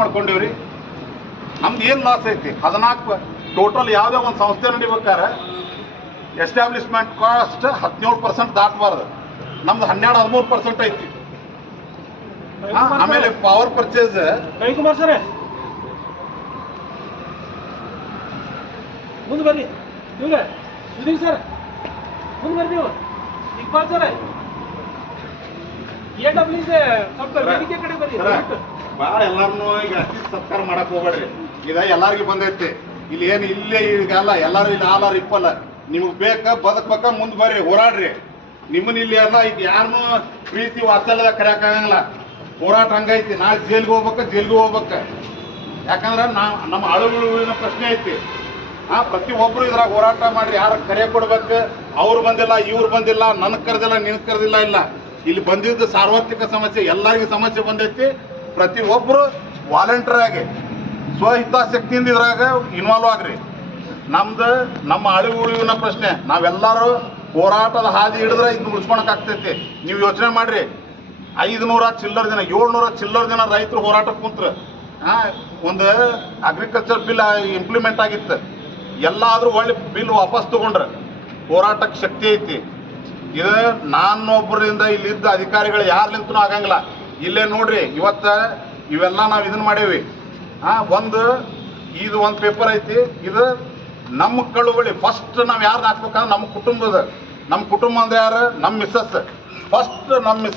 ಮಾಡ್ಕೊಂಡಿವ್ರಿ. ನಮ್ದು ಏನು ಲಾಸ್ ಐತಿ? 14 ಟೋಟಲ್ ಯಾವುದೇ ಒಂದು ಸಂಸ್ಥೆ ನಡಿಬೇಕಾರೆ ಎಸ್ಟಾಬ್ಲಿಷ್ಮೆಂಟ್ ಕಾಸ್ಟ್ 17% ದಾಟಬಾರ್ದು. ನಮ್ದು 12-13% ಐತಿ. ಆಮೇಲೆ ಪವರ್ ಪರ್ಚೇಸ್ ರವಿಕುಮಾರ್ ಸರ್ ಮುಂದೆ ಬರ್ರಿ. ಇವ್ರೆ ಸುದೀಪ್ ಸರ್ ಮುಂದೆ ಬರ್ರಿ. ನೀವು ಇಕ್ಬಾಲ್ ಸರ್ ಸ್ವಲ್ಪ ವೇದಿಕೆ ಕಡೆ ಬರ್ರಿ. ಬಾ ಎಲ್ಲಾರನ್ನು ಈಗ ಅತಿ ಸತ್ಕಾರ ಮಾಡಕ್ ಹೋಗ್ಬೇಡ್ರಿ. ಇದ ಎಲ್ಲಾರ್ಗಿ ಬಂದೈತಿ. ಇಲ್ಲಿ ಏನು ಇಲ್ಲೇ ಈಗಲ್ಲ, ಎಲ್ಲಾರು ಇಲ್ಲಿ ಆಲಾರ ಇಪ್ಪಲ್ಲ. ನಿಮ್ಗೆ ಬೇಕ ಬದುಕ್ಬೇಕ, ಮುಂದೆ ಬರ್ರಿ, ಹೋರಾಡ್ರಿ. ನಿಮ್ಮನ್ನ ಇಲ್ಲಿ ಎಲ್ಲ ಈಗ ಯಾರನ್ನೂ ಪ್ರೀತಿ ವಾತ್ಸಲ್ಯದಾಗ ಕರೆಯಕ್ಕಾಗಂಗಿಲ್ಲ. ಹೋರಾಟ ಹಂಗೈತಿ. ನಾಳೆ ಜೈಲ್ಗೆ ಹೋಗ್ಬೇಕ. ಯಾಕಂದ್ರೆ ನಮ್ಮ ಆಳುಗಳಿನ ಪ್ರಶ್ನೆ ಐತಿ. ಪ್ರತಿಯೊಬ್ಬರು ಇದ್ರಾಗ ಹೋರಾಟ ಮಾಡ್ರಿ. ಯಾರ ಕರೆ ಕೊಡ್ಬೇಕು, ಅವ್ರು ಬಂದಿಲ್ಲ, ಇವ್ರು ಬಂದಿಲ್ಲ, ನನಗೆ ಕರೆದಿಲ್ಲ, ನಿನಗೆ ಕರೆದಿಲ್ಲ. ಇಲ್ಲ, ಇಲ್ಲಿ ಬಂದಿದ್ದು ಸಾರ್ವತ್ರಿಕ ಸಮಸ್ಯೆ, ಎಲ್ಲರಿಗೂ ಸಮಸ್ಯೆ ಬಂದೈತಿ. ಪ್ರತಿಯೊಬ್ಬರು ವಾಲಂಟಿಯರ್ ಆಗಿ ಸ್ವಹಿತಾಸಕ್ತಿಯಿಂದ ಇದ್ರಾಗ ಇನ್ವಾಲ್ವ್ ಆಗ್ರಿ. ನಮ್ಮ ಅಳಿವುಳಿನ ಪ್ರಶ್ನೆ, ನಾವೆಲ್ಲರೂ ಹೋರಾಟದ ಹಾದಿ ಹಿಡಿದ್ರೆ ಇದನ್ನ ಉಳಿಸ್ಕೊಳಕ್ ಆಗ್ತೈತಿ. ನೀವು ಯೋಚನೆ ಮಾಡ್ರಿ, 500 ಚಿಲ್ಲರ್ ದಿನ 700 ಚಿಲ್ಲರ್ ದಿನ ರೈತರು ಹೋರಾಟಕ್ಕೆ ಕುಂತ್ರು. ಒಂದು ಅಗ್ರಿಕಲ್ಚರ್ ಬಿಲ್ ಇಂಪ್ಲಿಮೆಂಟ್ ಆಗಿತ್ತು. ಎಲ್ಲಾದ್ರೂ ಒಳ್ಳೆ ಬಿಲ್ ವಾಪಸ್ ತಗೊಂಡ್ರೆ ಹೋರಾಟಕ್ಕೆ ಶಕ್ತಿ ಐತಿ. ಇದು ನಾನೊಬ್ಬರಿಂದ ಇಲ್ಲಿದ್ದ ಅಧಿಕಾರಿಗಳು ಯಾರ್ಲಿಂತನೂ ಆಗಂಗಿಲ್ಲ. ಇಲ್ಲೇ ನೋಡ್ರಿ, ಇವತ್ತು ಇವೆಲ್ಲ ನಾವು ಇದನ್ನ ಮಾಡೇವಿ. ಇದು ಒಂದು ಪೇಪರ್ ಐತಿ. ಇದು ನಮ್ಮ ಕಳುವಳಿ. ಫಸ್ಟ್ ನಾವು ಯಾರು ಹಾಕ್ಬೇಕಂದ್ರೆ ನಮ್ಮ ಕುಟುಂಬ ಅಂದ್ರೆ ಯಾರು? ನಮ್ಮ ಮಿಸ್ಸಸ್. ಫಸ್ಟ್ ನಮ್ಮ ಮಿಸ್ಸಸ್